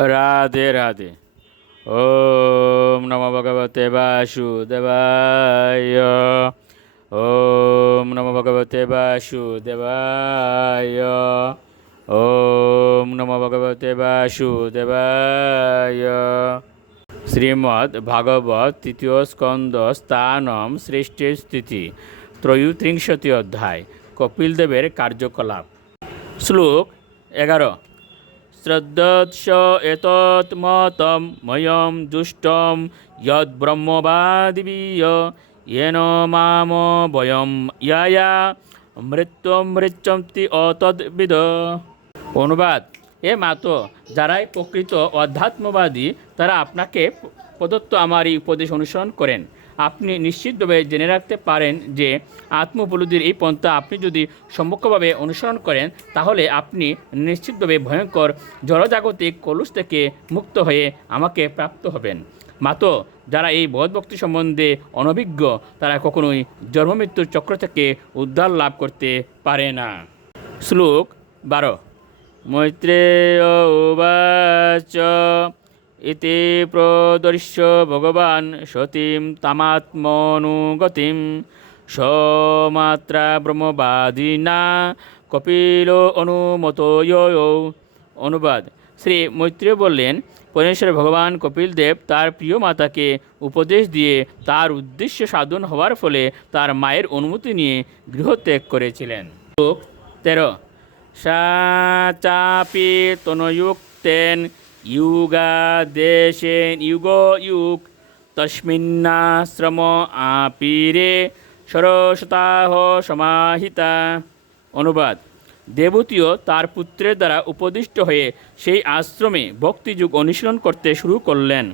রাধে রাধে। ওম নমো ভগবতে বাসুদেবায়। ওম নমো ভগবতে বাসুদেবায়। ওম নমো ভগবতে বাসুদেবায়। শ্রীমদ্ ভাগবত তৃতীয় স্কন্দ স্থানম সৃষ্টির স্থিতি ত্রয়োত্রিংশতি অধ্যায়। কপিলদেবের কার্যকলাপ। শ্লোক 11। শ্রদ্ধৎস এতৎমতম ময়ম দুষ্টম যদ্ব্রহ্মবাদিবীয় येन মাম বয়ম ইয়ায়া মৃত্যুম মৃত্যন্তি অতদ্বিদ। অনুবাদ: এ মাতো, যারাই প্রকৃত অধ্যাত্মবাদী তারা আপনাকে প্রদত্ত আমার এই উপদেশ অনুসরণ করেন। আপনি নিশ্চিতভাবে জেনে রাখতে পারেন যে আত্মোপলব্ধির এই পন্থা আপনি যদি সম্পূর্ণভাবে অনুসরণ করেন তাহলে আপনি নিশ্চিতভাবে ভয়ঙ্কর জড়জাগতিক কলুষ থেকে মুক্ত হয়ে আমাকে প্রাপ্ত হবেন। মাতো, যারা এই ভগবদ্ভক্তি সম্বন্ধে অনভিজ্ঞ তারা কখনোই জন্মমৃত্যুর চক্র থেকে উদ্ধার লাভ করতে পারে না। শ্লোক 12। মৈত্রেয় উবাচ ইতি প্রদর্শ্য ভগবান সতীং তামাত্মনুগতিং সমাত্রা ব্রহ্মবাদিনা কপিল অনুমতো ইয়ো। অনুবাদ: শ্রী মৈত্রেয় বললেন, পরমেশ্বর ভগবান কপিলদেব তার প্রিয় মাতাকে উপদেশ দিয়ে তার উদ্দেশ্য সাধন হওয়ার ফলে তার মায়ের অনুমতি নিয়ে গৃহত্যাগ করেছিলেন। শ্লোক 13। সা চাপি তনয়ুক্তেন ইয়ুগাদেশেন ইয়ুগ তস্মিন্নাশ্রম আপীরে সরস্বতাহ সমাহিতা। অনুবাদ: দেবতীও তার পুত্রের দ্বারা উপদিষ্ট হয়ে সেই আশ্রমে ভক্তিযুগ অনুশীলন করতে শুরু করলেন।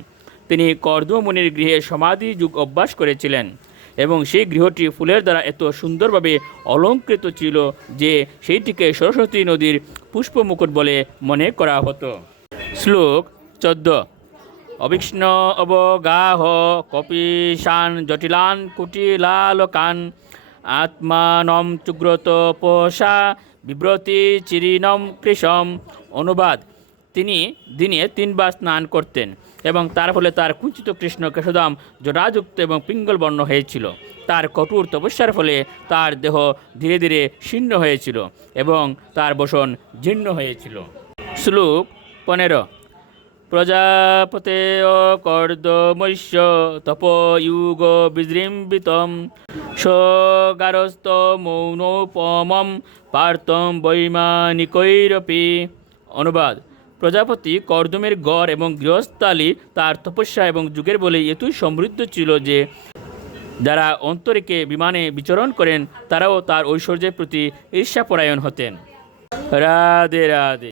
তিনি কর্দমমুনির গৃহে সমাধি যুগ অভ্যাস করেছিলেন এবং সেই গৃহটি ফুলের দ্বারা এত সুন্দরভাবে অলঙ্কৃত ছিল যে সেইটিকে সরস্বতী নদীর পুষ্পমুকুট বলে মনে করা হতো। শ্লোক 14। অবিক্ষ্ণ অবগাহ কপিশান জটিলান কুটিলালোকান আত্মানম চুগ্রত পোষা বিব্রতি চিরিনম কৃষম। অনুবাদ: তিনি দিনে 3 বার স্নান করতেন এবং তার ফলে তার কুঞ্চিত কৃষ্ণ কেশদাম জটাযুক্ত এবং পিঙ্গল বর্ণ হয়েছিল। তার কঠোর তপস্যার ফলে তার দেহ ধীরে ধীরে শীর্ণ হয়েছিল এবং তার বসন জীর্ণ হয়েছিল। শ্লোক 15। প্রজাপতেয় কর্দমৈশ্য তপয়ুগ বিজৃম্বিতম স্বগারস্থ মৌনোপমম পার্থম বৈমানিকৈরপি। অনুবাদ: প্রজাপতি কর্দমের গড় এবং গৃহস্থালী তার তপস্যা এবং যুগের বলে এতই সমৃদ্ধ ছিল যে যারা অন্তরিকে বিমানে বিচরণ করেন তারাও তার ঐশ্বর্যের প্রতি ঈর্ষাপরায়ণ হতেন। রাধে রাধে।